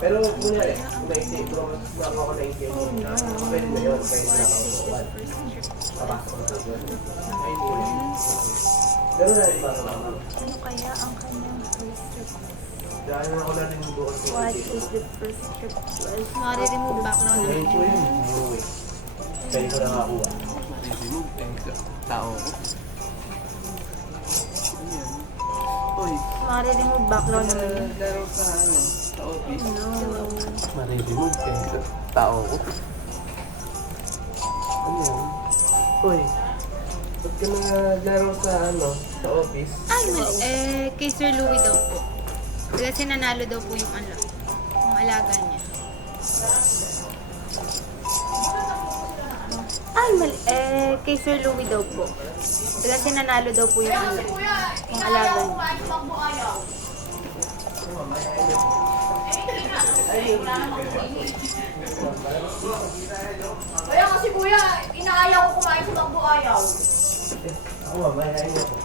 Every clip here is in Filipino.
Pero kunyari, naisip ko, ako naisip ko, pwede na yun, pwede na ako. Papasok na doon. Pero naliba ko lang. Ano kaya ang kanyang first request? Dahil na ako natin yung bukas. What is the first request? Mare-remove background Ngayon naman. po yun, buhay. Kaya ko nakakuha. Remove tao ko. Ayan. Uy, Mare-remove background naman. laro sa sa office. No. Mare-remove sa tao ko. Ano yan? Uy, ba't ka naglaro sa sa office? Ay, mali. Kay Sir Louie daw po. Kasi nanalo daw po yung yung alaga niya. Ay, mali. Kay Sir Louie daw po. Kasi nanalo daw po yung alaga niya. Kaya kasi kuya, inaayaw ko kumain sa bangbo ayaw. Ako mamaya na ako.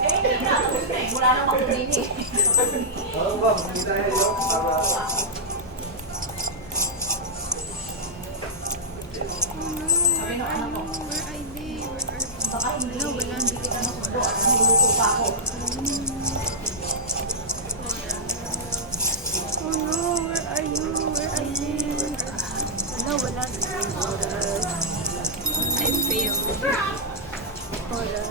Hindi na, tapos na eh. Wala nang makudin eh. Oo ba, makita na yun. Sabi nung anak ko, Where are they? Where are they? baka hindi Wala, hindi kita nakukuha. Niluluto pa ako. Oh no, where are you? Where are you? Ano, wala. I failed. Oras.